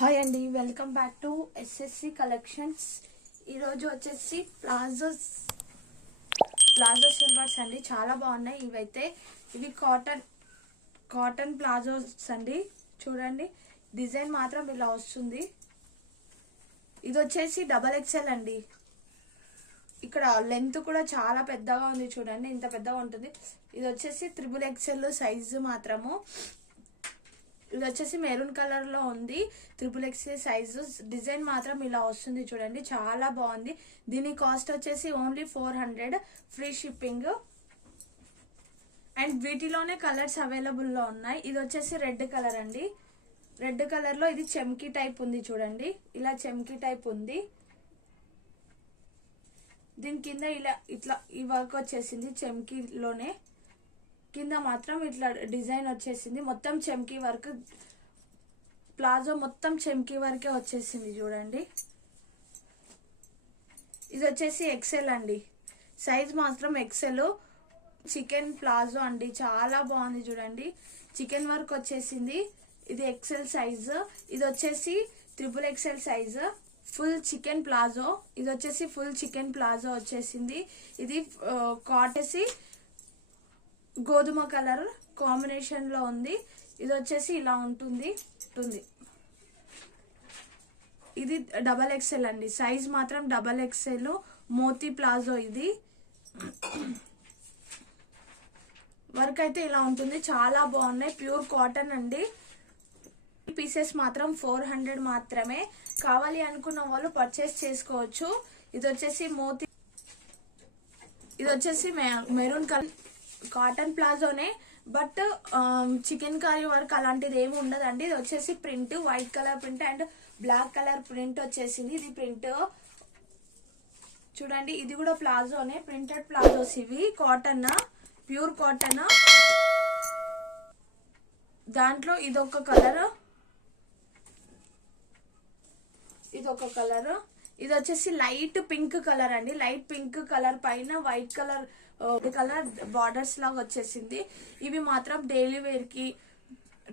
Hi అండి, welcome back to SSC collections. ఈరోజు వచ్చేసి ప్లాజో షల్వార్స్ అండి. చాలా బాగున్నాయి ఇవైతే. ఇవి కాటన్ ప్లాజోస్ అండి. చూడండి, డిజైన్ మాత్రం ఇలా వస్తుంది. ఇది వచ్చేసి XXL అండి. ఇక్కడ లెంత్ కూడా చాలా పెద్దగా ఉంది. చూడండి, ఇంత పెద్దగా ఉంటుంది. ఇది వచ్చేసి XXL సైజు మాత్రము. ఇది వచ్చేసి మెరూన్ కలర్ లో ఉంది. XXL size. డిజైన్ మాత్రం ఇలా వస్తుంది. చూడండి, చాలా బాగుంది. దీని కాస్ట్ వచ్చేసి ఓన్లీ 400, ఫ్రీ షిప్పింగ్. అండ్ వీటిలోనే కలర్స్ అవైలబుల్ లో ఉన్నాయి. ఇది వచ్చేసి రెడ్ కలర్ అండి. రెడ్ కలర్ లో ఇది చెమ్కీ టైప్ ఉంది. చూడండి, ఇలా చెమ్కీ టైప్ ఉంది. దీని కింద ఇట్లా ఈ వర్క్ వచ్చేసింది చెమ్కీలోనే. కింద మాత్రం ఇట్లా డిజైన్ వచ్చేసింది. మొత్తం చెమ్కీ వర్క్. ప్లాజో మొత్తం చెమ్కీ వర్కే వచ్చేసింది. చూడండి, ఇది వచ్చేసి XL అండి. సైజ్ మాత్రం XL. చికెన్ ప్లాజో అండి. చాలా బాగుంది. చూడండి, చికెన్ వర్క్ వచ్చేసింది. ఇది XL సైజ్. ఇది వచ్చేసి XXL size. Full chicken palazzo. ఇది వచ్చేసి ఫుల్ చికెన్ ప్లాజో వచ్చేసింది. ఇది కాటేసి గోధుమ కలర్ కాంబినేషన్ లో ఉంది. ఇది వచ్చేసి ఇలా ఉంటుంది. ఇది XXL అండి. సైజ్ మాత్రం XXL. మోతీ ప్లాజో. ఇది వర్క్ అయితే ఇలా ఉంటుంది. చాలా బాగున్నాయి. ప్యూర్ కాటన్ అండి. పీసెస్ మాత్రం 400 మాత్రమే. కావాలి అనుకున్న వాళ్ళు పర్చేస్ చేసుకోవచ్చు. ఇది వచ్చేసి మోతీ. ఇది వచ్చేసి మెరూన్ కలర్ కాటన్ ప్లాజోనే, బట్ చికెన్ కర్రీ వర్క్ అలాంటిది ఏమి ఉండదండి. ఇది వచ్చేసి print white colour print and black colour print వచ్చేసింది. ఇది ప్రింట్ చూడండి. ఇది కూడా ప్లాజోనే, ప్రింటెడ్ ప్లాజోస్ ఇవి. Cotton, pure cotton. దాంట్లో ఇదొక కలర్, ఇదొక కలర్. ఇది వచ్చేసి లైట్ పింక్ కలర్ అండి. లైట్ పింక్ కలర్ పైన వైట్ కలర్ బార్డర్స్ లాగా వచ్చేసింది. ఇవి మాత్రం డైలీ వేర్ కి,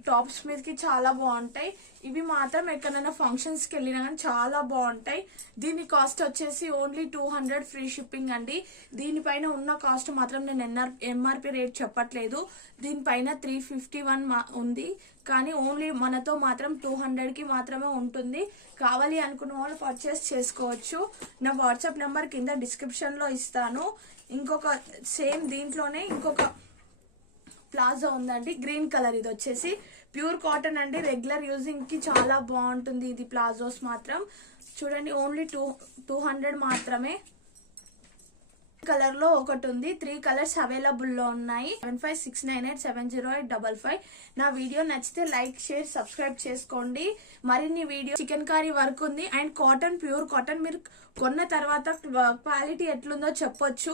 టాప్స్ మీదకి చాలా బాగుంటాయి. ఇవి మాత్రం ఎక్కడైనా ఫంక్షన్స్ కి వెళ్ళినా కానీ చాలా బాగుంటాయి. దీని కాస్ట్ వచ్చేసి ఓన్లీ 200, ఫ్రీ షిప్పింగ్ అండి. దీనిపైన ఉన్న కాస్ట్ మాత్రం నేను MRP రేట్ చెప్పట్లేదు. దీనిపైన 351 ఉంది, కానీ ఓన్లీ మనతో మాత్రం 200 కి మాత్రమే ఉంటుంది. కావాలి అనుకున్న వాళ్ళు పర్చేస్ చేసుకోవచ్చు. నా వాట్సాప్ నెంబర్ కింద డిస్క్రిప్షన్ లో ఇస్తాను. ఇంకొక సేమ్ దీంట్లోనే ఇంకొక ప్లాజో ఉందండి, గ్రీన్ కలర్. ఇది వచ్చేసి ప్యూర్ కాటన్ అండి. రెగ్యులర్ యూజింగ్ కి చాలా బాగుంటుంది. ఇది ప్లాజోస్ మాత్రం చూడండి, ఓన్లీ 200 మాత్రమే. కలర్ లో ఒకటి ఉంది. 3 కలర్స్ అవైలబుల్ లో ఉన్నాయి. 7569870855. నా వీడియో నచ్చితే లైక్, షేర్, సబ్స్క్రైబ్ చేసుకోండి. మరిన్ని వీడియో చికెన్ కర్రీ వర్క్ ఉంది అండ్ కాటన్, ప్యూర్ కాటన్. మీరు కొన్న తర్వాత క్వాలిటీ ఎట్లుందో చెప్పొచ్చు.